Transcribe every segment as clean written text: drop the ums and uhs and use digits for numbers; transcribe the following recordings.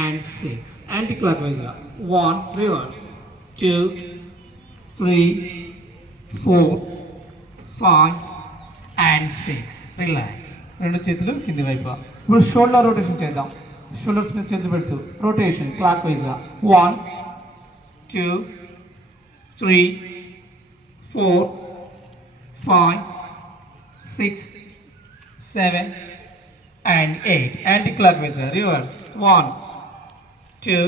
and 6. Anti-clockwise. 1, reverse. 2, 3, 4, 5 and 6. Relax. రెండు చేతులు కింది వైపు. ఇప్పుడు షోల్డర్ రొటేషన్ చేద్దాం. షోల్డర్స్ మీద చేతులు పెడుతూ రొటేషన్ క్లాక్ వైజ్గా 1, 2, 3, 4, 5, 6, 7 and 8. Anti-clockwise. Reverse. 1, 2,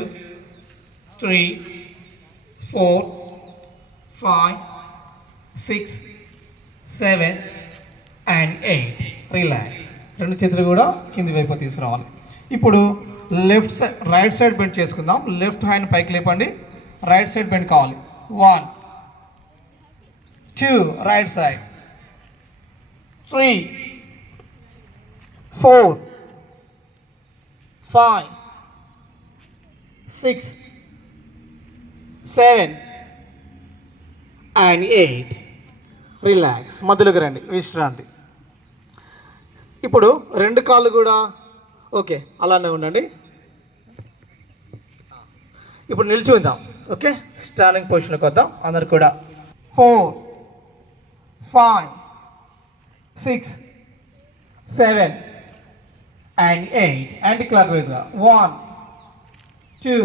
3, 4, 5, 6, 7 and 8. రిలాక్స్. రెండు చేతులు కూడా కింది వైపు తీసుకురావాలి. ఇప్పుడు రైట్ సైడ్ బెండ్ చేసుకుందాం. లెఫ్ట్ హ్యాండ్ పైకి లేపండి. రైట్ సైడ్ బెండ్ కావాలి. 1, 2 రైట్ సైడ్, 3, 4, 5, 6, 7 and 8. రిలాక్స్. మధ్యలోకి రండి. విశ్రాంతి. ఇప్పుడు రెండు కాళ్ళు కూడా ఓకే అలానే ఉండండి. ఇప్పుడు నిలిచి ఉందాం. ఓకే, స్టాండింగ్ పొజిషన్కి వద్దాం. అందరు కూడా 4, 5, 6, 7 and 8. యాంటీ క్లాక్ వైజ్గా 1, 2,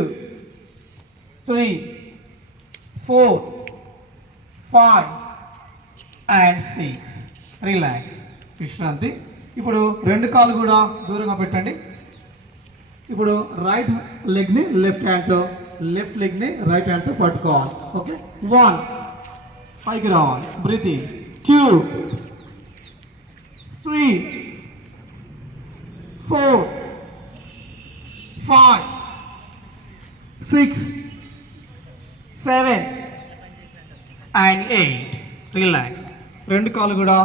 3, 4, 5 and 6. రిలాక్స్. విశ్రాంతి. ఇప్పుడు రెండు కాళ్ళు కూడా దూరంగా పెట్టండి. ఇప్పుడు రైట్ లెగ్ని లెఫ్ట్ హ్యాండ్తో, లెఫ్ట్ లెగ్ని రైట్ హ్యాండ్తో పట్టుకోవాలి. ఓకే, 1 పైకి రావాలి. బ్రీతింగ్. 2, 3, 4, 5, 6, 7 and 8. రిలాక్స్. రెండు కాళ్ళు కూడా